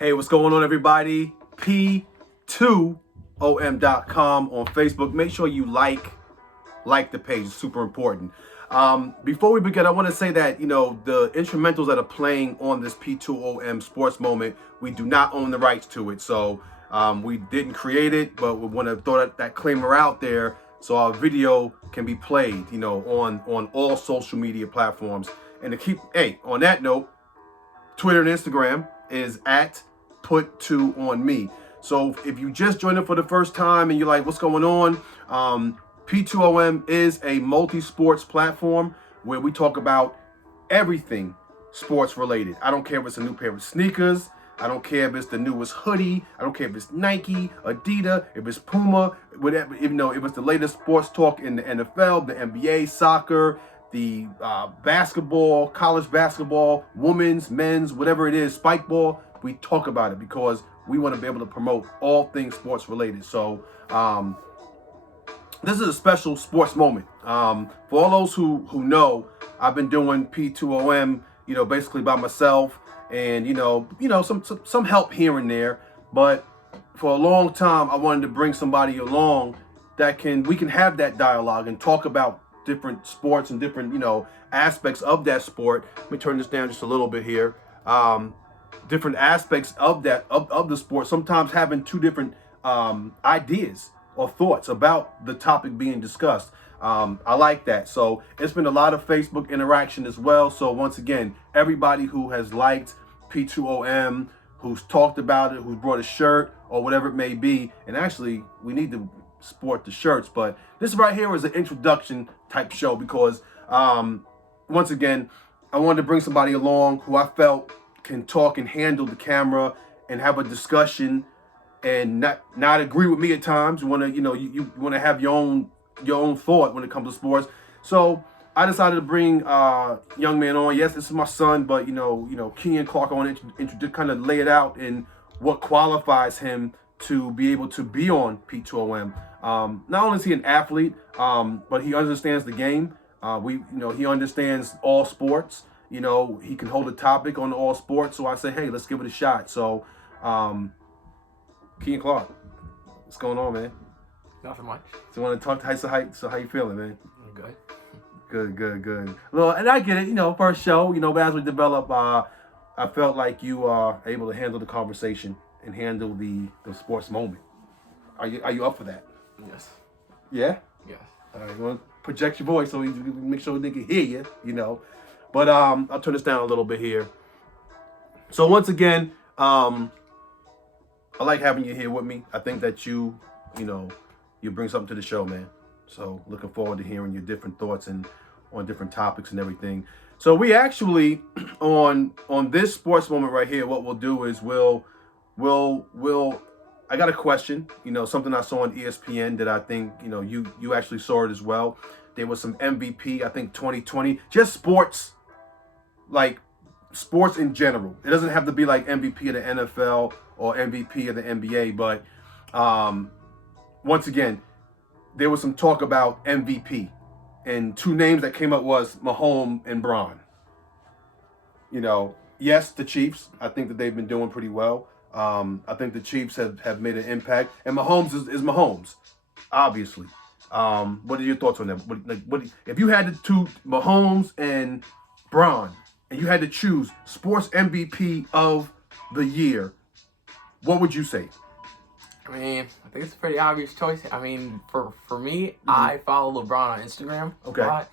Hey, what's going on, everybody? P2oM.com on Facebook. Make sure you like the page. It's super important. Before we begin, I want to say that, the instrumentals that are playing on this P2oM sports moment, we do not own the rights to it. So we didn't create it, but we want to throw that claimer out there so our video can be played, on all social media platforms. And to keep, on that note, Twitter and Instagram is at P2oM. So if you just joined it for the first time and you're like, what's going on? P2oM is a multi-sports platform where we talk about everything sports related. I don't care if it's a new pair of sneakers. I don't care if it's the newest hoodie. I don't care if it's Nike, Adidas, if it's Puma, whatever. If it's the latest sports talk in the NFL, the NBA, soccer, the basketball, college basketball, women's, men's, whatever it is, spike ball. We talk about it because we want to be able to promote all things sports related. So this is a special sports moment. For all those who know, I've been doing P2oM, basically by myself, and some help here and there. But for a long time, I wanted to bring somebody along that we can have that dialogue and talk about different sports and different aspects of that sport. Let me turn this down just a little bit here. Different aspects of the sport, sometimes having two different ideas or thoughts about the topic being discussed. I like that. So it's been a lot of Facebook interaction as well. So once again, everybody who has liked P2oM, who's talked about it, who's brought a shirt or whatever it may be, and actually we need to sport the shirts, but this right here is an introduction type show because once again, I wanted to bring somebody along who I felt can talk and handle the camera and have a discussion and not agree with me at times. You want to you want to have your own thought when it comes to sports. So I decided to bring young man on. Yes, this is my son, but Kean Clark, I want to kind of lay it out in what qualifies him to be able to be on P2oM. Not only is he an athlete, but he understands the game. He understands all sports. He can hold a topic on all sports. So I say, hey, let's give it a shot. So, Kean Clark, what's going on, man? Nothing much. So you want to talk to how you feeling, man? I'm good. Good. Well, and I get it, first show, but as we develop, I felt like you are able to handle the conversation and handle the sports moment. Are you up for that? Yes. Yeah? Yes. All right, you want to project your voice so we make sure they can hear you, But I'll turn this down a little bit here. So once again, I like having you here with me. I think that you bring something to the show, man. So looking forward to hearing your different thoughts and on different topics and everything. So we actually on this sports moment right here, what we'll do is we'll I got a question, something I saw on ESPN that I think, you actually saw it as well. There was some MVP, I think 2020, just sports, like sports in general. It doesn't have to be like MVP of the NFL or MVP of the NBA, but once again, there was some talk about MVP, and two names that came up was Mahomes and Braun. Yes, the Chiefs, I think that they've been doing pretty well. I think the Chiefs have made an impact, and Mahomes is Mahomes, obviously. What are your thoughts on that? What if you had to choose Mahomes and Braun, and you had to choose sports MVP of the year, what would you say? I mean, I think it's a pretty obvious choice. I mean, for me, I follow LeBron on Instagram a lot,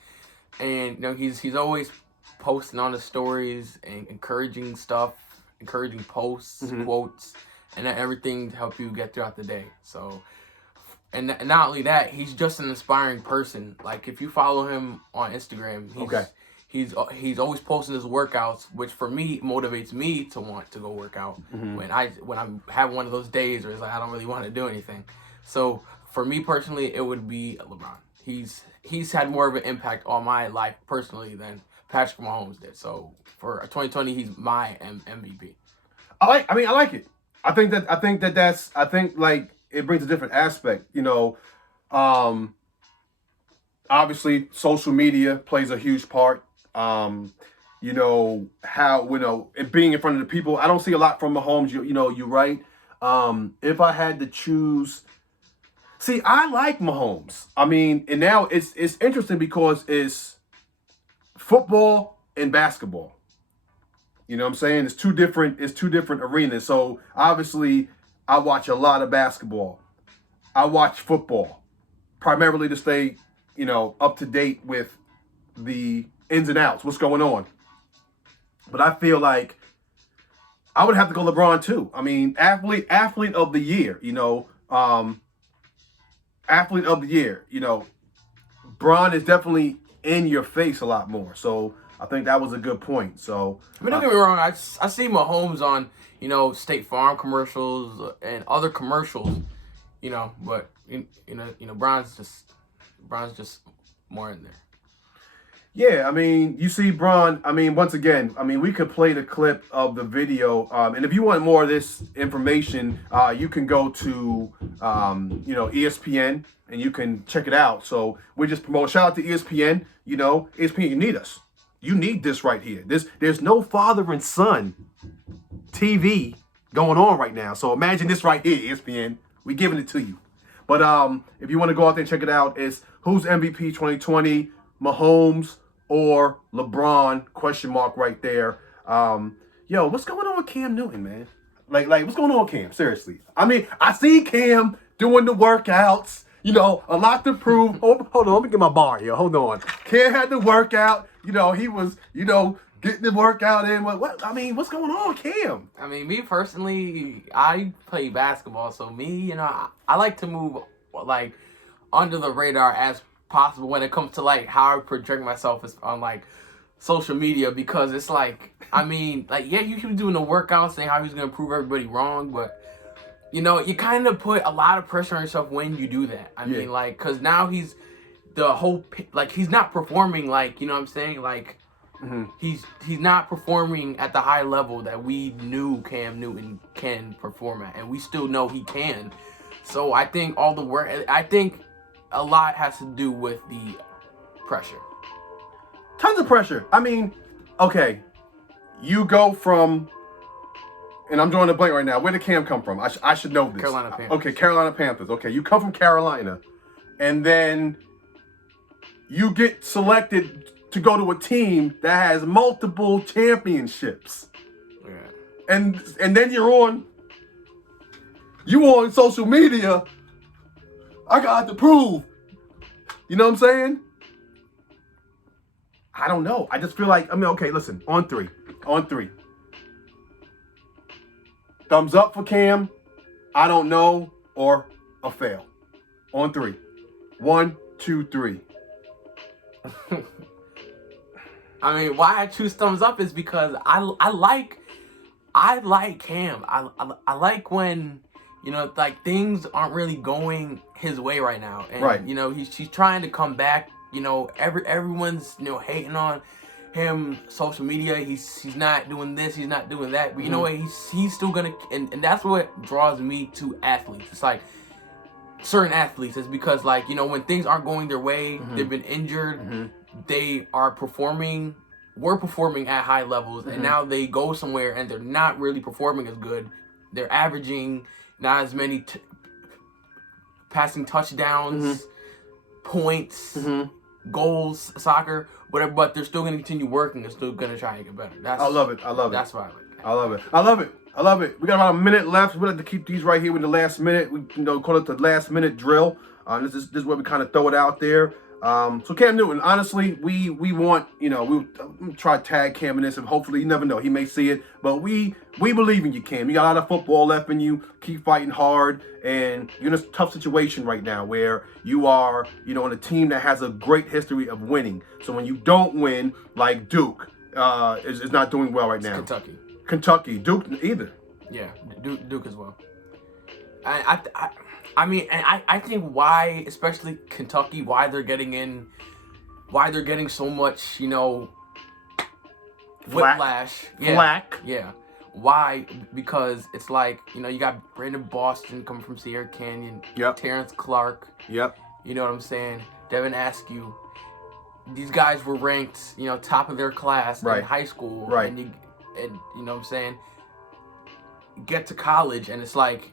and he's always posting on the stories and encouraging stuff, encouraging posts, quotes, and everything to help you get throughout the day. So, and not only that, he's just an inspiring person. Like if you follow him on Instagram, he's always posting his workouts, which for me motivates me to want to go work out when I'm having one of those days where it's like I don't really want to do anything. So for me personally, it would be LeBron. He's had more of an impact on my life personally than Patrick Mahomes did. So for 2020, he's my MVP. I like it. I think like it brings a different aspect. Obviously social media plays a huge part. you know, how, you know, it being in front of the people. I don't see a lot from Mahomes. You know, you're right. If I had to choose, see, I like Mahomes. I mean, and now it's interesting because it's football and basketball. You know what I'm saying? It's two different arenas. So obviously I watch a lot of basketball. I watch football primarily to stay, you know, up to date with the ins and outs, what's going on. But I feel like I would have to go LeBron too. I mean, athlete of the year, you know, athlete of the year, you know, Bron is definitely in your face a lot more. So I think that was a good point. So I mean, don't get me wrong. I see Mahomes on, you know, State Farm commercials and other commercials, you know, but Bron's just more in there. Yeah, I mean, you see Bron, I mean, once again, I mean, we could play the clip of the video. And if you want more of this information, you can go to, you know, ESPN and you can check it out. So we just promote, shout out to ESPN, you know, ESPN, you need us. You need this right here. There's no father and son TV going on right now. So imagine this right here, ESPN. We giving it to you. But if you want to go out there and check it out, it's who's MVP 2020, Mahomes or LeBron, question mark right there. Yo, what's going on with Cam Newton, man? Like what's going on with Cam? Seriously. I mean, I see Cam doing the workouts, you know, a lot to prove. Oh, hold on, let me get my bar here. Hold on. Cam had the workout, you know, he was, you know, getting the workout in. What I mean, what's going on with Cam? I mean, me personally, I play basketball, so me, you know, I like to move like under the radar as possible when it comes to like how I project myself on like social media, because it's like, I mean, like, yeah, you keep doing the workouts saying how he's gonna prove everybody wrong, but you know, you kind of put a lot of pressure on yourself when you do that. I mean, like, because now he's not performing, like, you know what I'm saying, like. Mm-hmm. He's not performing at the high level that we knew Cam Newton can perform at, and we still know he can. So I think I think a lot has to do with the pressure. Tons of pressure. I mean, okay, you go from, and I'm drawing a blank right now. Where did Cam come from? I should know this. Carolina Panthers. Okay, Carolina Panthers. Okay, you come from Carolina, and then you get selected to go to a team that has multiple championships. Yeah. And then you're on social media. I got to prove. You know what I'm saying? I don't know. I just feel like, I mean, okay, listen, on three. Thumbs up for Cam, I don't know, or a fail. On three. 1, 2, 3. I mean, why I choose thumbs up is because I like Cam. I like when, you know, like, things aren't really going his way right now, and right. You know, he's trying to come back. You know, everyone's, you know, hating on him. Social media, he's not doing this, he's not doing that. But you know what? He's still gonna, and that's what draws me to athletes. It's like certain athletes is because, like, you know, when things aren't going their way, they've been injured. They are performing. We're performing at high levels, and now they go somewhere and they're not really performing as good. They're averaging not as many passing touchdowns, points, goals, soccer, whatever. But they're still going to continue working. They're still going to try and get better. I love it. That's why I like it. I love it. We got about a minute left. We have to keep these right here in the last minute. We call it the last minute drill. This is where we kind of throw it out there. So Cam Newton, honestly, we want, you know, we try to tag Cam in this, and hopefully, you never know, he may see it, but we believe in you, Cam. You got a lot of football left in you. Keep fighting hard, and you're in a tough situation right now where you are, you know, on a team that has a great history of winning. So when you don't win, like Duke is not doing well right now. Kentucky, Duke either. Yeah, Duke as well. I mean, and I think why, especially Kentucky, why they're getting so much, you know, whiplash. Flack. Yeah. Why? Because it's like, you know, you got Brandon Boston coming from Sierra Canyon. Yep. Terrence Clark. Yep. You know what I'm saying? Devin Askew. these guys were ranked, top of their class in high school. Right. And you know what I'm saying? Get to college and it's like,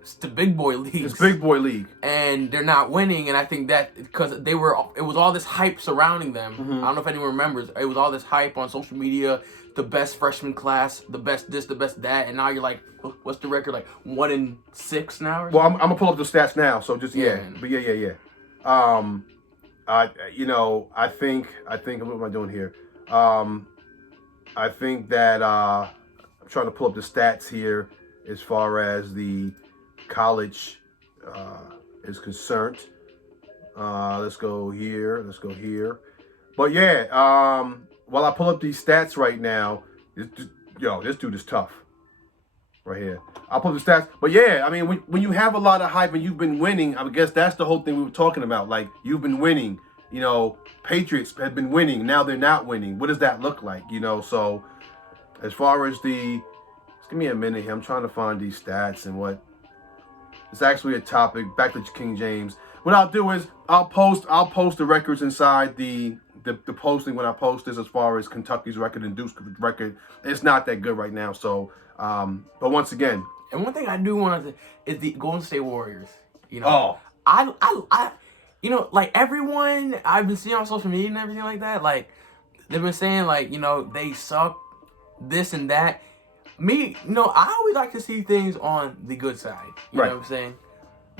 it's the big boy league. It's big boy league. And they're not winning. And I think that because it was all this hype surrounding them. Mm-hmm. I don't know if anyone remembers. It was all this hype on social media. The best freshman class, the best this, the best that. And now you're like, what's the record? Like 1-6 now? Or well, I'm going to pull up the stats now. So just, yeah. But yeah. I think, what am I doing here? I think that, I'm trying to pull up the stats here as far as the college is concerned. Let's go here. But yeah, while I pull up these stats right now, this dude is tough. Right here. I'll pull up the stats. But yeah, I mean, when you have a lot of hype and you've been winning, I guess that's the whole thing we were talking about. Like, you've been winning. Patriots have been winning. Now they're not winning. What does that look like? So as far as just give me a minute here. I'm trying to find these stats and what. It's actually a topic. Back to King James. What I'll do is I'll post the records inside the posting when I post this as far as Kentucky's record and Duke's record. It's not that good right now. So, but once again. And one thing I do want to is the Golden State Warriors. Oh. I like everyone I've been seeing on social media and everything like that, like they've been saying like, they suck, this and that. Me, I always like to see things on the good side. You know what I'm saying?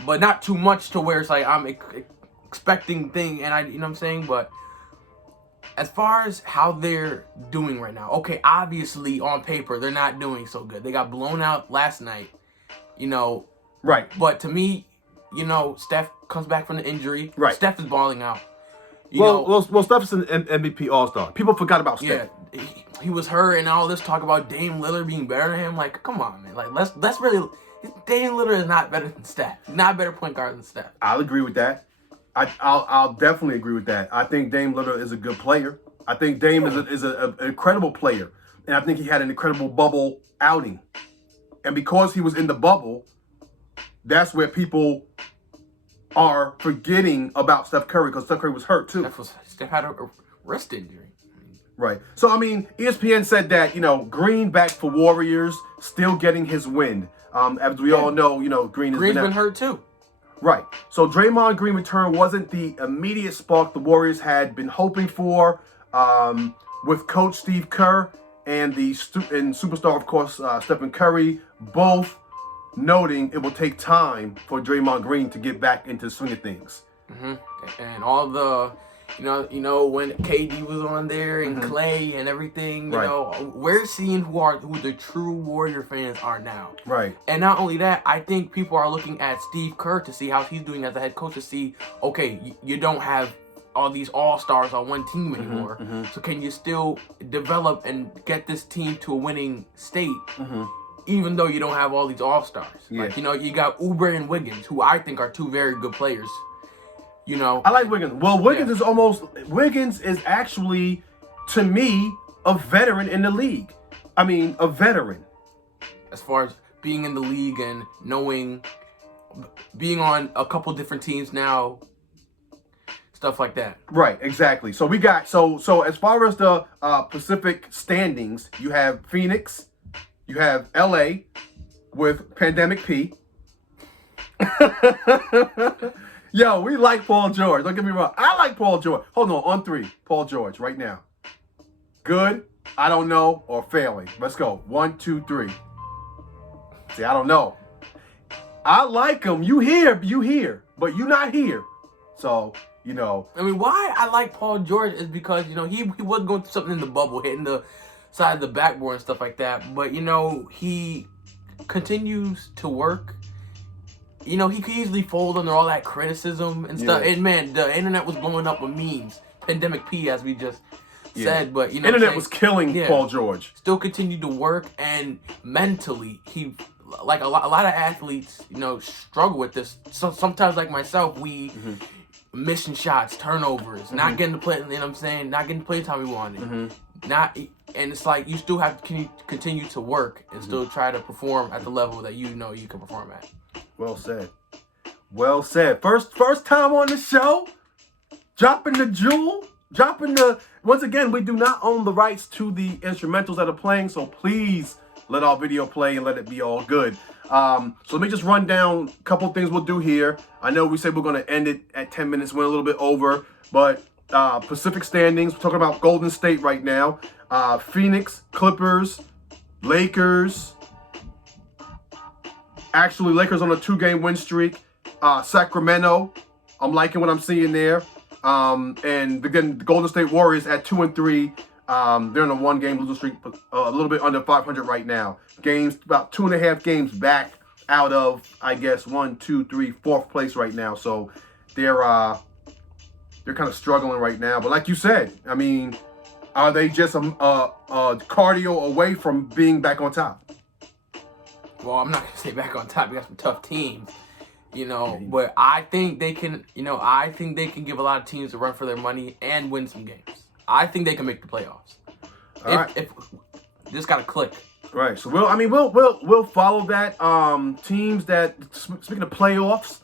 But not too much to where it's like I'm expecting thing and you know what I'm saying? But as far as how they're doing right now, okay, obviously on paper they're not doing so good. They got blown out last night, Right. But to me, Steph comes back from the injury. Right. Steph is balling out. Well, Steph's an MVP All-Star. People forgot about Steph. Yeah, he was hurt, and all this talk about Dame Lillard being better than him. Like, come on, man. Like, let's really. Dame Lillard is not better than Steph. He's not a better point guard than Steph. I'll agree with that. I'll definitely agree with that. I think Dame Lillard is a good player. I think Dame is an incredible player, and I think he had an incredible bubble outing. And because he was in the bubble, that's where people are forgetting about Steph Curry because Steph Curry was hurt too. Steph had a wrist injury. Right. So, I mean, ESPN said that, Green back for Warriors, still getting his wind. As we all know, Green's been hurt too. Right. So, Draymond Green return wasn't the immediate spark the Warriors had been hoping for. With Coach Steve Kerr and superstar, of course, Stephen Curry, both noting it will take time for Draymond Green to get back into the swing of things. Mm-hmm. And all the, when KD was on there and Clay and everything, we're seeing who the true Warrior fans are now. Right. And not only that, I think people are looking at Steve Kerr to see how he's doing as a head coach to see, okay, you don't have all these all-stars on one team anymore. So can you still develop and get this team to a winning state? Even though you don't have all these all-stars. Yeah. Like, you got Oubre and Wiggins, who I think are two very good players. I like Wiggins. Well, Wiggins is actually, to me, a veteran in the league. I mean, a veteran. As far as being in the league and being on a couple different teams now, stuff like that. Right, exactly. So we got, so as far as the Pacific standings, you have Phoenix, you have LA with Pandemic P. Yo, we like Paul George. Don't get me wrong. I like Paul George. Hold on 3. Paul George, right now. Good, I don't know, or failing. Let's go. 1, 2, 3. See, I don't know. I like him. You here, but you not here. So, I mean, why I like Paul George is because, he wasn't going through something in the bubble, hitting the side of the backboard and stuff like that. But, he continues to work. He could easily fold under all that criticism and stuff. And man, the internet was blowing up with memes. Pandemic P, as we just said. But internet was killing Paul George. Still continued to work, and mentally, he, like a lot of athletes, struggle with this. So sometimes, like myself, we missing shots, turnovers, not getting the play. Not getting the play time we wanted. And it's like you still have to continue to work and still try to perform at the level that you can perform at. Well said. Well said. First time on the show. dropping the jewel, dropping the. Once again, we do not own the rights to the instrumentals that are playing, so please let our video play and let it be all good. So let me just run down a couple things we'll do here. I know we said we're going to end it at 10 minutes, went a little bit over, but Pacific standings, we're talking about Golden State right now. Phoenix, Clippers, Lakers. Actually, Lakers on a 2-game win streak. Sacramento, I'm liking what I'm seeing there. And again, the Golden State Warriors at 2-3. They're in a 1-game losing streak, a little bit under 500 right now. Games, about 2.5 games back out of, I guess, 1, 2, 3, 4th place right now. So they're kind of struggling right now. But like you said, I mean, are they just a cardio away from being back on top? Well, I'm not gonna say back on top. We got some tough teams, but I think they can. I think they can give a lot of teams a run for their money and win some games. I think they can make the playoffs. If just gotta click. Right. So we'll follow that. Teams that, speaking of playoffs,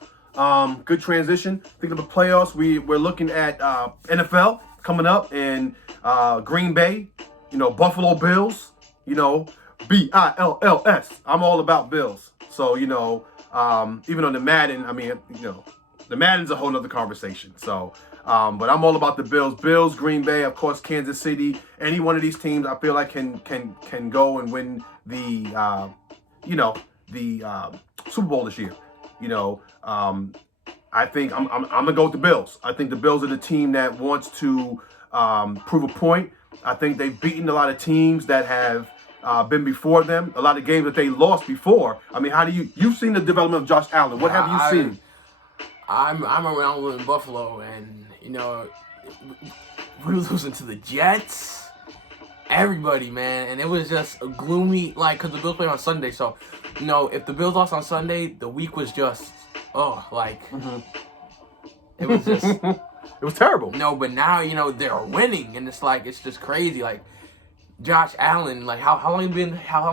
good transition. Thinking of the playoffs, we're looking at NFL coming up, and Green Bay, Buffalo Bills, Bills. I'm all about Bills. So, even on the Madden, the Madden's a whole nother conversation. So, but I'm all about the Bills. Bills, Green Bay, of course, Kansas City. Any one of these teams, I feel like can go and win the Super Bowl this year. I think I'm gonna go with the Bills. I think the Bills are the team that wants to prove a point. I think they've beaten a lot of teams that have been before them. A lot of games that they lost before. I mean, you've seen the development of Josh Allen. What have you seen? I'm around in Buffalo, and we were losing to the Jets. Everybody, man, and it was just a gloomy, because the Bills played on Sunday. So, if the Bills lost on Sunday, the week was just, it was just, it was terrible. No, but now they're winning, and it's just crazy. Josh Allen, how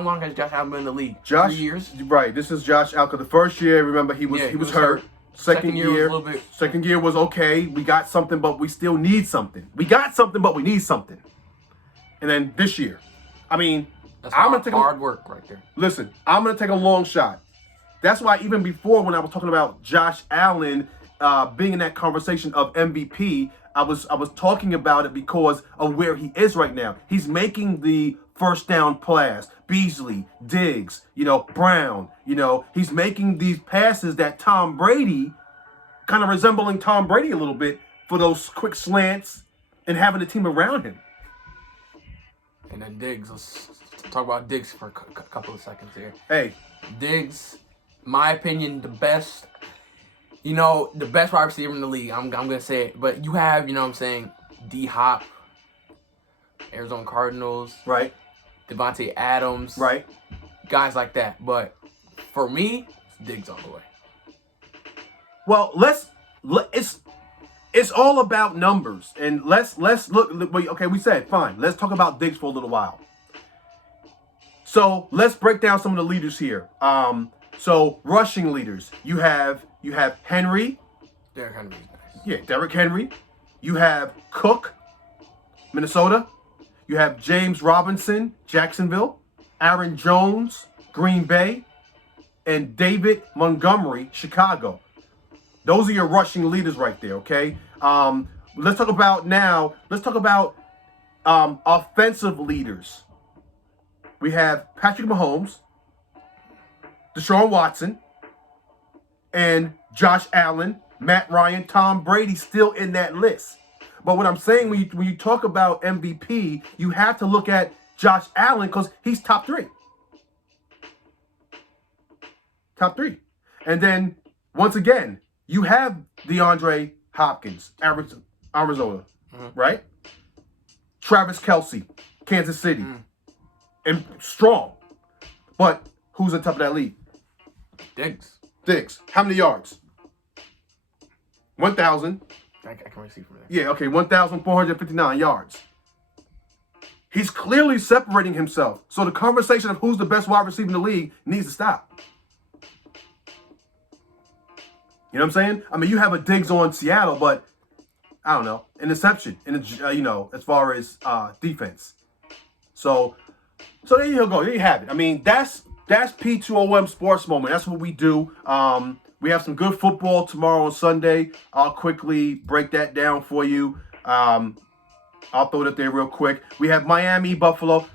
long has Josh Allen been in the league? 3 years. Right. This is Josh Allen. The first year, remember, he was hurt. Second year was okay. We got something, but we still need something. We got something, but we need something. And then this year, that's hard work right there. Listen, I'm gonna take a long shot. That's why even before, when I was talking about Josh Allen being in that conversation of MVP, I was talking about it because of where he is right now. He's making the first down pass. Beasley, Diggs, Brown, he's making these passes that Tom Brady, kind of resembling Tom Brady a little bit, for those quick slants and having a team around him. And then Diggs, let's talk about Diggs for a couple of seconds here. Hey. Diggs, my opinion, the best wide receiver in the league. I'm going to say it. But you have, D-Hop, Arizona Cardinals. Right. Devontae Adams. Right. Guys like that. But for me, it's Diggs all the way. Well, it's all about numbers. And let's look. Okay, we said, fine. Let's talk about Diggs for a little while. So let's break down some of the leaders here. So rushing leaders. You have Henry. Derrick Henry's nice. Yeah, Derrick Henry. You have Cook, Minnesota. You have James Robinson, Jacksonville. Aaron Jones, Green Bay. And David Montgomery, Chicago. Those are your rushing leaders right there, okay? Let's talk about offensive leaders. We have Patrick Mahomes, Deshaun Watson, and Josh Allen, Matt Ryan, Tom Brady still in that list. But what I'm saying, when you talk about MVP, you have to look at Josh Allen because he's top 3. Top 3. And then, once again, you have DeAndre Hopkins, Arizona, right? Travis Kelce, Kansas City. And strong. But who's on top of that league? Diggs. How many yards? 1,000. I can really see from there. Yeah, okay, 1,459 yards. He's clearly separating himself. So the conversation of who's the best wide receiver in the league needs to stop. You know what I'm saying? I mean, you have a Diggs on Seattle, but I don't know, interception in the, as far as defense. So there you go. There you have it. I mean, that's P2oM Sports Moment. That's what we do. We have some good football tomorrow on Sunday. I'll quickly break that down for you. I'll throw it up there real quick. We have Miami, Buffalo,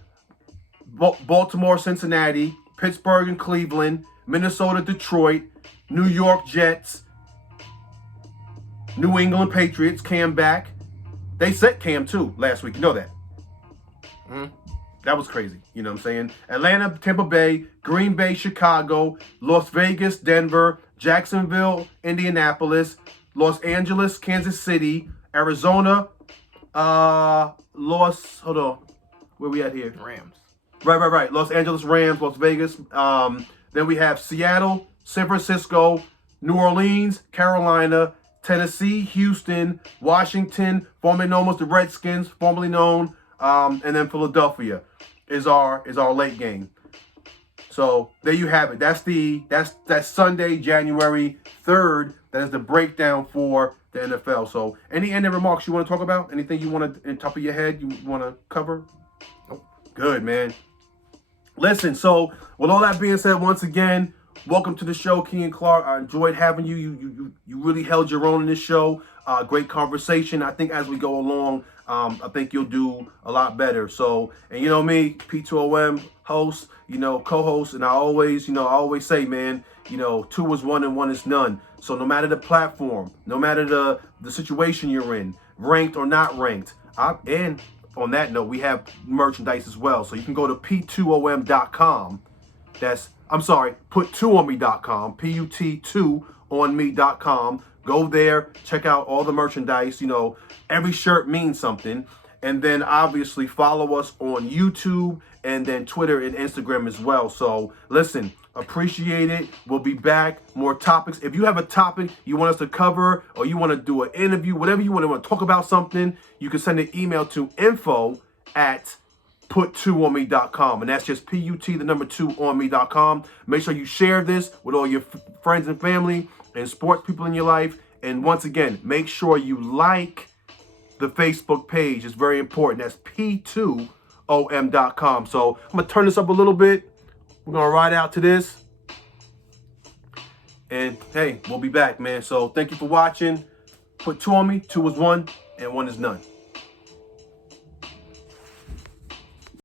Baltimore, Cincinnati, Pittsburgh and Cleveland, Minnesota, Detroit, New York Jets, New England Patriots. Cam back. They set Cam too last week. You know that. Mm-hmm. That was crazy. You know what I'm saying? Atlanta, Tampa Bay, Green Bay, Chicago, Las Vegas, Denver, Jacksonville, Indianapolis, Los Angeles, Kansas City, Arizona, hold on. Where we at here? Rams. Right. Los Angeles Rams, Las Vegas. Then we have Seattle, San Francisco, New Orleans, Carolina, Tennessee, Houston, Washington, formerly known as the Redskins, formerly known, and then Philadelphia is our late game. So there you have it. That's Sunday, January 3rd. That is the breakdown for the NFL. So any ending remarks you want to talk about? Anything you want to, in top of your head, you want to cover? Nope. Good, man. Listen, so with all that being said, once again, welcome to the show, Key and Clark. I enjoyed having you. You really held your own in this show. Great conversation. I think as we go along, I think you'll do a lot better. So, and you know me, P2oM host, co-host, and I always say, man, 2 is 1 and 1 is none. So no matter the platform, no matter the situation you're in, ranked or not ranked, and on that note, we have merchandise as well. So you can go to P2oM.com. Put2onme.com, Put2onme.com. Go there, check out all the merchandise. Every shirt means something. And then obviously follow us on YouTube and then Twitter and Instagram as well. So listen, appreciate it. We'll be back. More topics. If you have a topic you want us to cover or you want to do an interview, whatever you want to talk about something, you can send an email to info@put2onme.com. And that's just PUT2onme.com. Make sure you share this with all your friends and family and sports people in your life. And once again, make sure you like the Facebook page. It's very important. That's P2oM.com. So I'm going to turn this up a little bit. We're going to ride out to this. And hey, we'll be back, man. So thank you for watching. Put 2 on me. 2 is 1 and 1 is none.